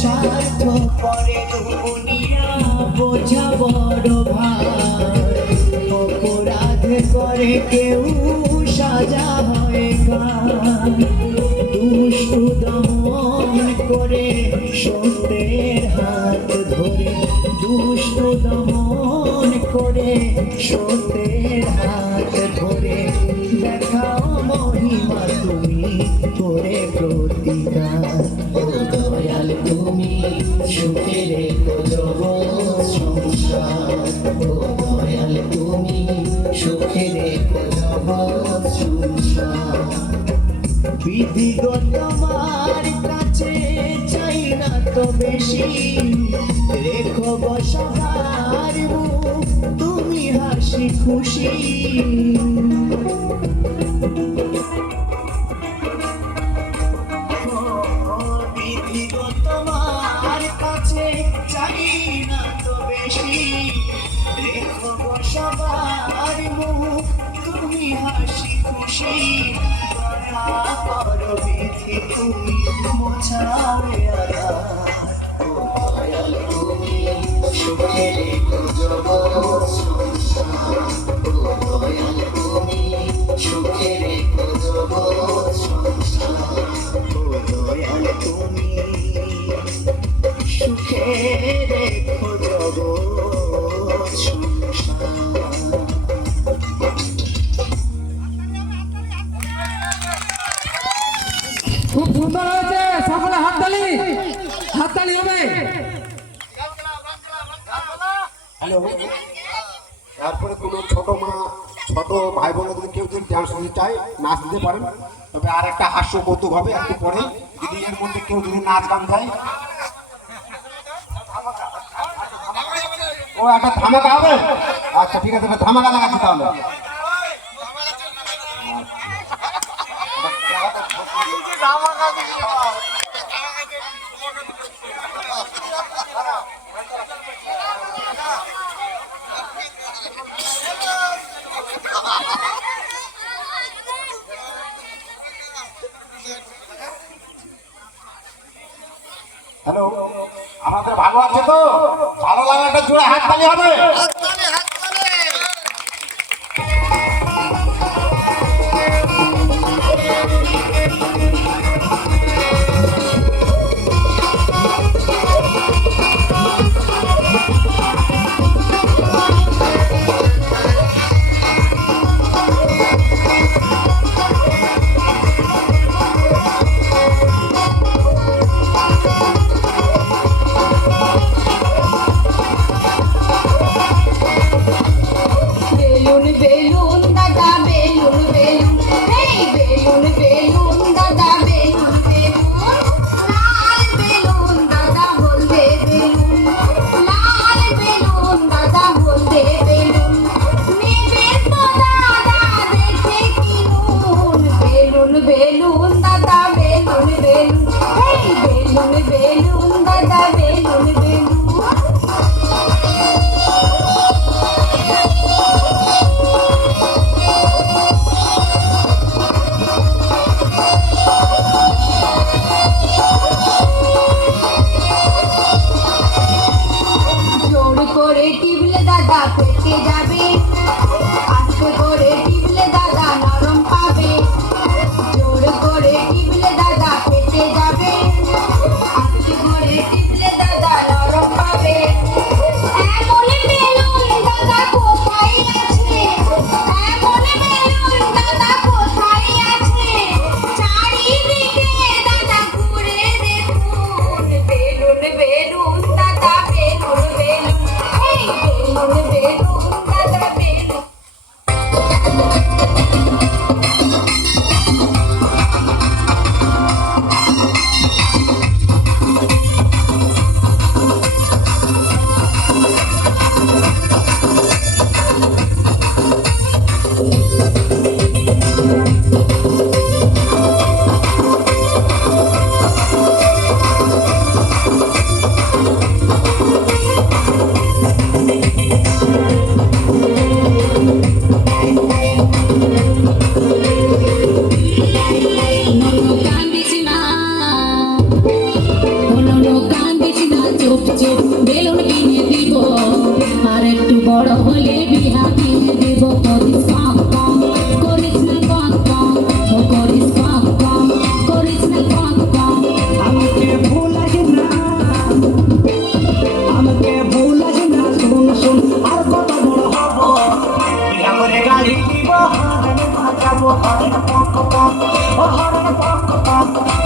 স্বার্থ পরে দুনিয়া বোঝা বড় ভার, অপরাধ করে কেউ সাজা হয় কার। দুষ্টু দমন করে সত্যের হাত ধরে, দুষ্টু দমন করে সত্যের হাত ধরে, দেখাও মহিমা তুমি করে প্রতিকার। ও দয়াল তুমি সুখে রেখো জগৎ সংসার, ও দয়াল তুমি সুখে রেখো জগৎ সংসার। বিধিগত মার কাছে চাই না তো বেশি, রেখো গো সবার মুখ তুমি হাসি খুশি। বিধিগত মার কাছে চাই না তো বেশি, রেখো গো সবার মুখ তুমি হাসি খুশি। দয়া করো বিধি তুমি মোছাবে আধার, ও দয়াল তুমি সুখে রেখো জগৎ সংসার, ও দয়াল তুমি সুখে রেখো জগৎ সংসার, ও দয়াল তুমি সুখে রেখো জগৎ সংসার। খুব সুন্দর হয়েছে, সকলে হাততালি, হাততালি হবে। হ্যালো, তারপরে কোনো ছোট মা ছোট ভাই বোন যদি কেউ যদি ডান্স দিতে চায় নাচ দিতে পারেন, তবে আর একটা হাস্য কৌতুক হবে একটু পরে। যদি এর মধ্যে কেউ যদি নাচ গান দেয়, ও একটা ধামাকা হবে। আচ্ছা ঠিক আছে, ধামাকা লাগাচ্ছি তাহলে। হ্যালো, আমাদের ভালো আছে তো? ভালো লাগলে একটা জোড়া হাততালি হবে।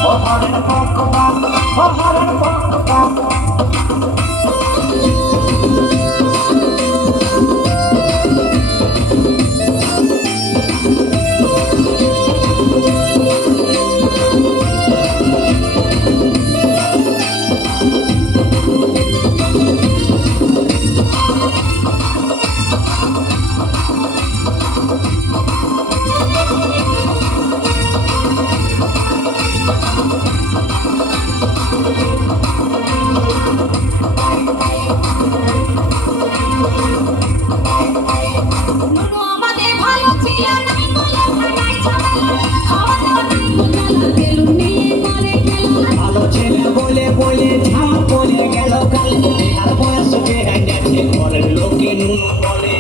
ও হরেন পক পক, ও হরেন পক পক। নুনু আমাদের ভালো ছিল নাই বলে নাই ঝামেলা খাওয়া দাওয়া নাই গোজালা বেলুন নিয়ে করে খেলা ভালো ছেলে বলে বলে ঝাম বলে গেল কালে, আর বয়স বেড়ে গেছে ঘরের লোকে নুন বলে।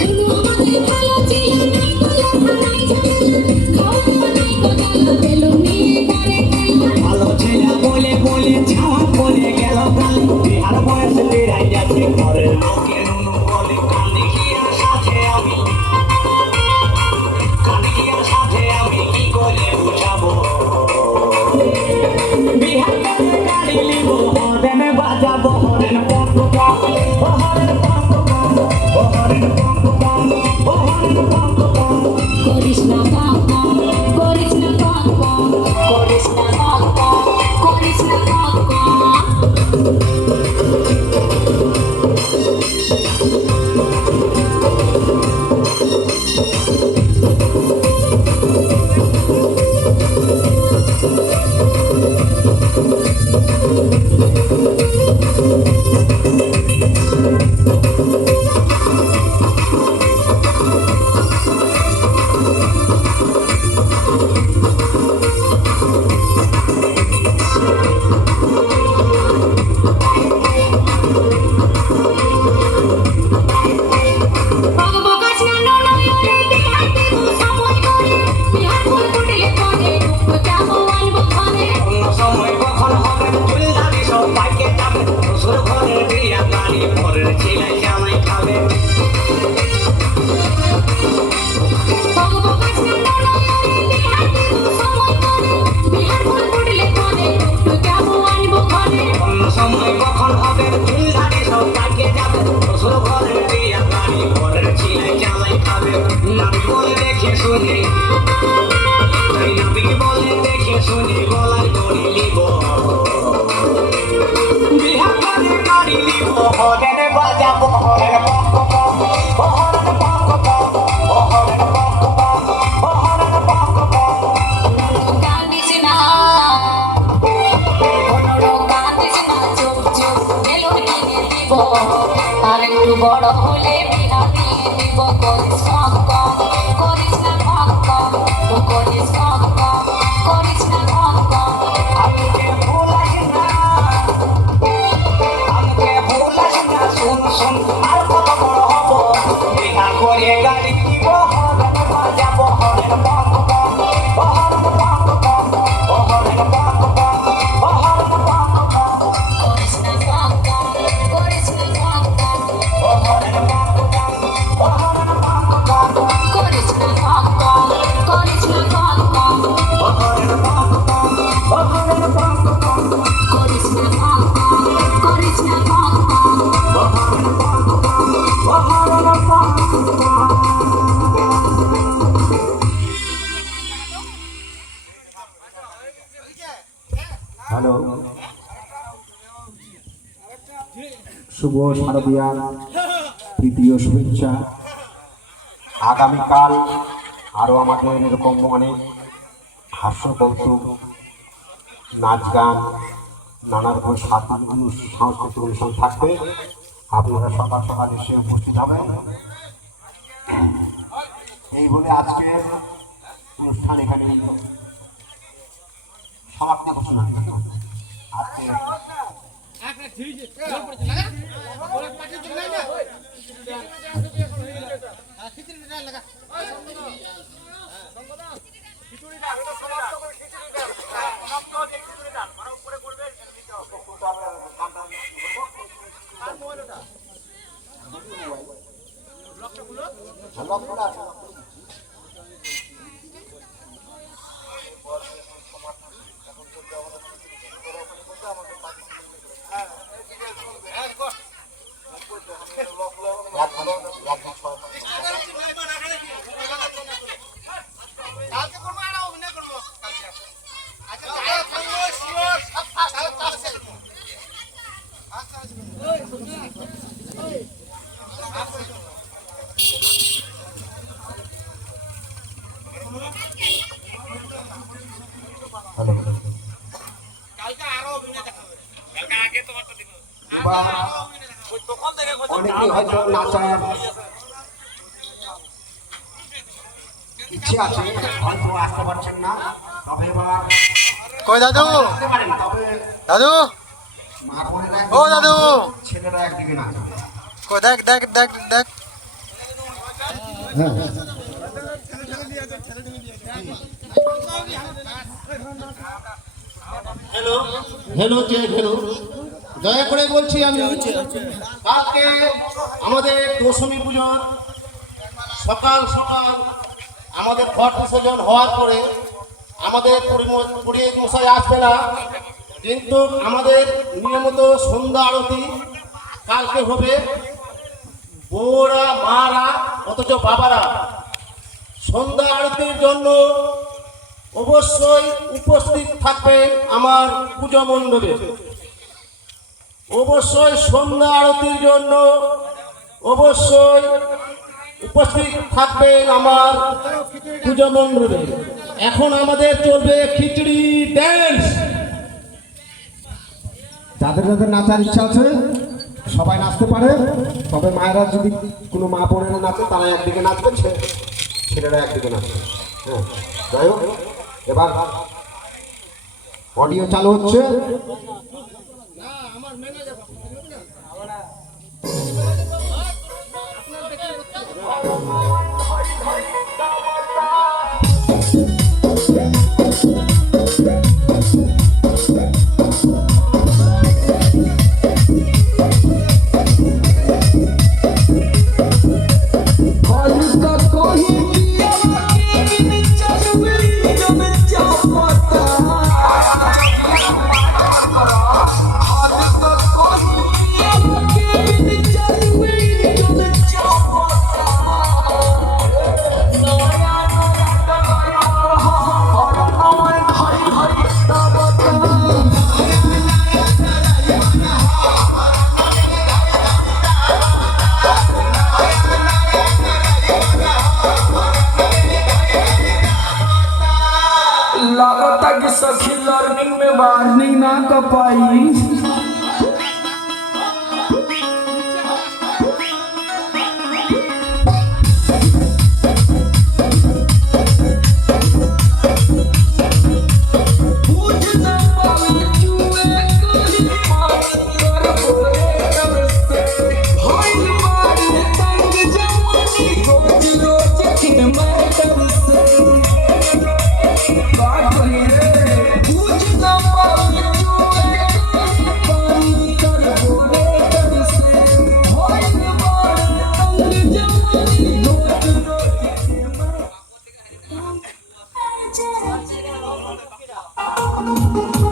নুনু আমাদের ভালো ছিল নাই বলে নাই ঝামেলা খাওয়া দাওয়া নাই গোজালা বেলুন নিয়ে করে খেলা ভালো ছেলে বলে বলে ঝাম বলে গেল কালে, আর বয়স বেড়ে গেছে ঘরের লোকে নুন বলে। কানিকিয়ার সাথে আমি, কানিকিয়ার সাথে আমি কি করে বুঝাবো? বিহার করে গাড়ি নিব, হরেন বাজাবো, হরেন পক পক, ও হরেন পক পক, ও হরেন পক পক, ও হরেন পক পক। করিস না কাকা করিস না কাকা করিস না কাকা করিস না কাকা বকবকাস না ননয় রে বিহার দেবো সময় করে বিহার ফুল ফুটলে পড়ে তো যাবো আনবো ঘরে অন্য সময় কখন হবে চুল দাড়ি সব পাইকে যাবে, শ্বশুর ঘরে বিয়া গাড়ি পরের ছেলে জামাই খাবে। বকবকাস না ননয় রে বিহার দেবো সময় করে বিহার ফুল ফুটলে পড়ে তো যাবো আনবো ঘরে অন্য সময় কখন হবে চুল দাড়ি সব পাইকে যাবে, শ্বশুর ঘরে বিয়া গাড়ি পরের ছেলে জামাই খাবে। নাবি বলে দেখে শুনে, তাই নাবি বলে দেখে শুনে গলায় দড়ি নিব, বিহা করে গাড়ি নিব, হরেন বাজাবো, হরেন পক পক, ও হরেন পক পক, ও হরেন পক পক, ও হরেন পক পক। কান্দিস না কোনো কান্দিস না চুপ চুপ বেলুন কিনে দিব আর একটু বড় হলে বিয়া দিয়ে দিব করিস কাকা করিস না কাকা ও করিস কাকা করিস না কাকা আমাকে ভুলাস না, আমাকে ভুলাস না, শুন শুন আর কত বড় হব, বিহা করে গাড়ি দিব, হরেন বাজাবো, হরেন পক পক, ও হরেন পক পক, ও হরেন পক পক, ও হরেন পক পক, করিস না কাকা করিস না কাকা ও হরেন পক পক, ও হরেন পক পক, করিস না কাকা করিস না কাকা ও হরেন পক পক, ও হরেন পক পক, করিস না কাকা করিস না কাকা ও হরেন পক পক, ও হরেন পক পক। হ্যালো, শুভ শারদীয়া তৃতীয় শুভেচ্ছা। আগামীকাল আরও আমাদের এরকম অনেক হাস্য কৌতুক, নাচ গান, নানা রকম সাংস্কৃতিক অনুষ্ঠান থাকবে। আপনারা সকাল সকাল এসে উপস্থিত হবেন। এই বলে আজকের অনুষ্ঠান এখানে সমাপ্তি ঘোষণা আজকে এবার অনেকেই হয়তো নাচার ইচ্ছে আছে, হয়তো আসতে পারছেন না, তবে এবার কই দাদু আসতে পারেন, তবে দাদু মা বোনেরা ও দাদু ছেলেরা একদিকে নাচবে। কই দেখ দেখ দেখ দেখ হ্যালো কে হ্যালো, দয়া করে বলছি আমি, কালকে আমাদের দশমী পুজোর সকাল সকাল আমাদের ঘট বিসর্জন হওয়ার পরে আমাদের পুরোহিত মশাই আসবে না, কিন্তু আমাদের নিয়মিত সন্ধ্যা আরতি কালকে হবে। বউরা মারা অথচ বাবারা সন্ধ্যা আরতির জন্য অবশ্যই উপস্থিত থাকবেন আমার পূজা মণ্ডপে। অবশ্যই সন্ধ্যা আরতির জন্য অবশ্যই উপস্থিত থাকবেন আমার পূজা মণ্ডপে। এখন আমাদের চলবে খিচুড়ি ড্যান্স। যাদের যাদের নাচার ইচ্ছা আছে সবাই নাচতে পারে, তবে মায়েরা যদি কোনো মা বোনেরা নাচে তারা একদিকে নাচবেন, ছেলেরা একদিকে নাচবে। হ্যাঁ, যাই হোক, এবার অডিও চালু হচ্ছে। लगता कि सखी लर्निंग में वार्निंग ना कर पाई। Thank you.